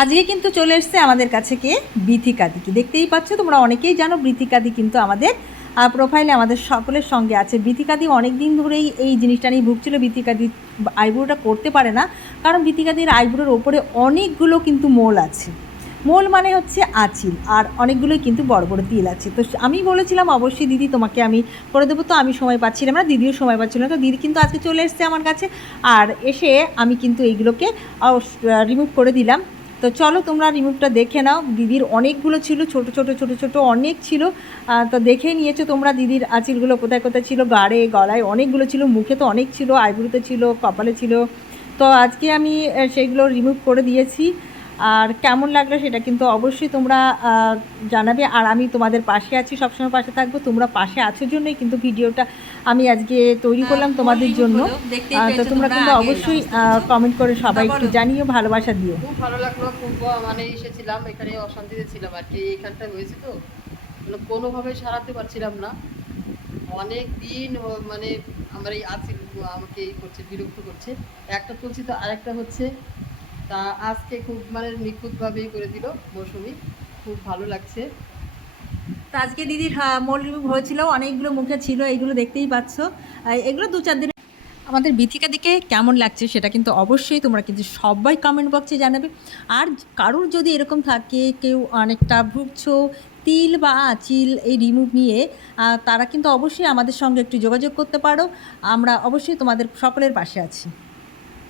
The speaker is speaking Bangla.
আজকে কিন্তু চলে এসছে আমাদের কাছে কে, বৃথিকাদি। কি দেখতেই পাচ্ছ তোমরা, অনেকেই জানো বৃথিকাদি কিন্তু আমাদের প্রোফাইলে আমাদের সকলের সঙ্গে আছে। বৃথিকাদি অনেক দিন ধরেই এই জিনিসটা নিয়ে ভুগছিল। বৃথিকাদি আইব্রোটা করতে পারে না, কারণ বৃথিকাদির আইব্রোর ওপরে অনেকগুলো কিন্তু মোল আছে। মোল মানে হচ্ছে আঁচিল, আর অনেকগুলোই কিন্তু বড় বড় তিল আছে। তো আমি বলেছিলাম অবশ্যই দিদি তোমাকে আমি করে দেবো, তো আমি সময় পাচ্ছিলাম না, দিদিও সময় পাচ্ছিল না। তো দিদি কিন্তু আজকে চলে এসছে আমার কাছে, আর এসে আমি কিন্তু এইগুলোকে রিমুভ করে দিলাম। তো চলো তোমরা রিমুভটা দেখে নাও। দিদির অনেকগুলো ছিল, ছোট ছোট ছোট ছোট অনেক ছিল। তো দেখে নিয়েছো তোমরা দিদির আঁচিলগুলো কোথায় কোথায় ছিল। গাড়ে গলায় অনেকগুলো ছিল, মুখে তো অনেক ছিল, আইব্রোতে ছিল, কপালে ছিল। তো আজকে আমি সেইগুলো রিমুভ করে দিয়েছি। আর কেমন লাগলো সেটা কিন্তু অবশ্যই তোমরা জানাবে। আর আমি তোমাদের পাশে আছি, সবসময় পাশে থাকবো। তোমরা পাশে আছো জন্যই কিন্তু ভিডিওটা আমি আজকে তৈরি করলাম তোমাদের জন্য। তো তোমরা কিন্তু অবশ্যই কমেন্ট করে সবাই একটু জানিও, ভালোবাসা দিও। খুব ভালো লাগলো। খুব মানে এসেছিলাম এখানে, অশান্তিতে ছিলাম আর কি। এইখানটা হয়েছে তো মানে কোনোভাবে সারাতে পারছিলাম না অনেক দিন। মানে আমার এই আর্থিক আমাকে এই করছে, বিরক্ত করছে। একটা তুলছি তো আরেকটা হচ্ছে। তা আজকে খুব মানে নিখুঁতভাবেই করে দিল মৌসুমি, খুব ভালো লাগছে। তো আজকে দিদির মোল রিমুভ হয়েছিল, অনেকগুলো মুখে ছিল, এইগুলো দেখতেই পাচ্ছ। এগুলো 2-4 দিন। আমাদের বৃথিকা দিকে কেমন লাগছে সেটা কিন্তু অবশ্যই তোমরা কিন্তু সবাই কমেন্ট বক্সে জানাবে। আর কারুর যদি এরকম থাকে, কেউ অনেকটা ভুগছো তিল বা আঁচিল এই রিমুভ নিয়ে, তারা কিন্তু অবশ্যই আমাদের সঙ্গে একটু যোগাযোগ করতে পারো। আমরা অবশ্যই তোমাদের সকলের পাশে আছি।